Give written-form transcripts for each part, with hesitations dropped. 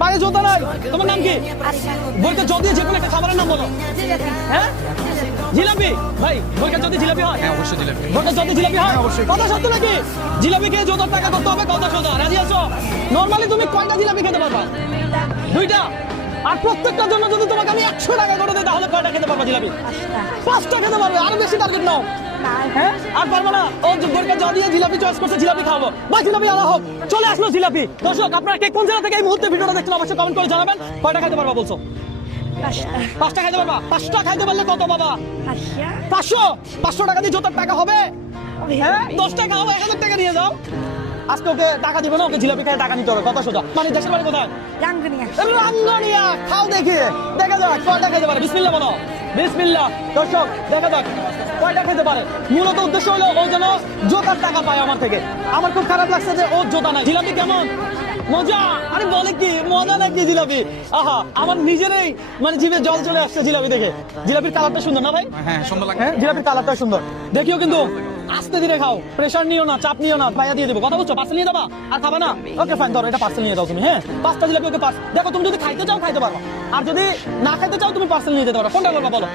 পায়ে জুতা নাই। তোমার নাম কি? বলতে যদি যে কোনো একটা খাবারের নাম বলো। হ্যাঁ জিলাপি। ভাই বলতে যদি জিলাপি হয়? হ্যাঁ অবশ্যই জিলাপি। বলতে যদি জিলাপি হয় কথা সত্য নাকি? জিলাপি খেয়ে জোতার টাকা করতে হবে কথা সোজা, রাজি আছো? নরমালি তুমি কয়টা জিলাপি খেতে পারবা? 2টা। আর প্রত্যেকটার জন্য যদি তোমাকে আমি 100 টাকা করে দিই তাহলে কয়টা খেতে পারবা জিলাপি? 5টা খেতে পারবে। আর বেশি টার্গেট নাও। হ্যাঁ আর পারবো না। ও বোরকা যা দিয়ে জিলাপি চয়েস করছে, জিলাপি খাবো বা জিলাপি আলা হোক। চলে আসলো জিলাপি। দর্শক আপনারা কে কোন জেলা থেকে এই মুহূর্তে ভিডিওটা দেখছেন অবশ্যই কমেন্ট করে জানাবেন। কয়টা খেতে পারবা বলছো? 5টা খাইতে পারবা? 5টা খাইতে পারলে কত বাবা? 500। 500 টাকা দিয়ে জোতার টাকা হবে? হ্যাঁ 10টা খাও, 1000 টাকা নিয়ে যাও। আজকে ওকে টাকা দিবে না, ওকে জিলাপি খাই টাকা নিতে হবে কথা সোজা। মানে দেশের বাড়ি কোথায়? রাঙ্গুনিয়া। খাও দেখি, দেখা যাক কয়টা খেতে পারে। বিসমিল্লাহ বলো। বিসমিল্লাহ। দর্শক দেখা যাক কয়টা খেতে পারে। মূলত উদ্দেশ্য হলো ও যেন জোতার টাকা পায় আমার থেকে। আমার খুব খারাপ লাগছে যে ও জোতা নাই। জিলাপি কেমন মজা? আরে বলে কি মজা নাকি জিলাপি? আহা আমার নিজেরই মানে জিভে জল চলে আসছে জিলাপি দেখে। জিলাপির কালারটা সুন্দর না ভাই? হ্যাঁ সুন্দর লাগে। হ্যাঁ জিলাপির কালারটা সুন্দর। দেখিও কিন্তু আস্তে ধীরে খাও, প্রেসার নিও না, চাপ নিও না। ভাইয়া দিয়ে দেবো কথা বলছো। পার্সেল নিয়ে যাবা আর খাবা না? ওকে ফাইন, ধরো এটা পার্সেল নিয়ে যাও তুমি। হ্যাঁ 5টা জিলাপি ওকে পার্সেল। দেখো তুমি যদি খাইতে চাও খাইতে পারবা, আর যদি না খাইতে চাও তুমি পার্সেল নিয়ে যেতে পারো। কোনটা করবা বলো?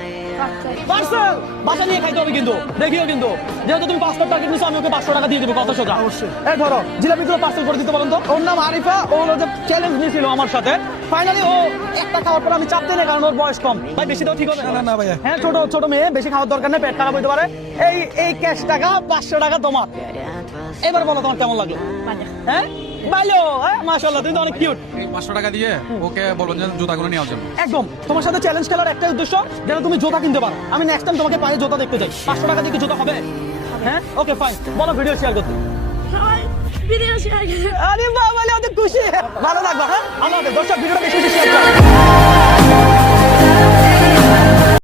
পার্সেল। বাসা নিয়ে খাইতে হবে কিন্তু দেখিও কিন্তু। যেহেতু তুমি 5টা টার্গেট নিছো আমি ওকে 500 টাকা দিয়ে দেবো কথা সোজা। অবশ্যই। এই ধরো জিলাপিগুলো পার্সেল করে দিতে পারেন তো। ওর নাম আরিফা। ও যে চ্যালেঞ্জ নিয়েছিল আমার সাথে, ফাইনালি ও একটা খাওয়ার পর আমি চাপ দিই না, কারণ ওর বয়স কম। ভাই বেশি দাও ঠিক হবে না? না ভাইয়া। হ্যাঁ ছোট মেয়ে, বেশি খাওয়ার দরকার নেই, পেট খারাপ হইতে পারে। এই ক্যাশ টাকা 500 টাকা তোমার। এবার বলো তোমার কেমন লাগলো? হ্যাঁ ভালো। হ্যাঁ মাশাআল্লাহ, তুমি তো অনেক কিউট। এই 500 টাকা দিয়ে ওকে বলবেন যে জুতাগুলো নেওয়ার জন্য। একদম তোমার সাথে চ্যালেঞ্জ খেলার একটাই উদ্দেশ্য, যেন তুমি জুতা কিনতে পারো। আমি নেক্সট টাইম তোমাকে পায়ে জুতা দেখতে চাই। 500 টাকা দিয়ে কি জুতা হবে? হ্যাঁ ওকে ফাইন, বলো ভিডিও শেয়ার করতে। আরে বাবা অনেক খুশি। ভালো লাগবে। হ্যাঁ আল্লাহ হাফেজ। দর্শক ভিডিওটা বেশি বেশি শেয়ার করো।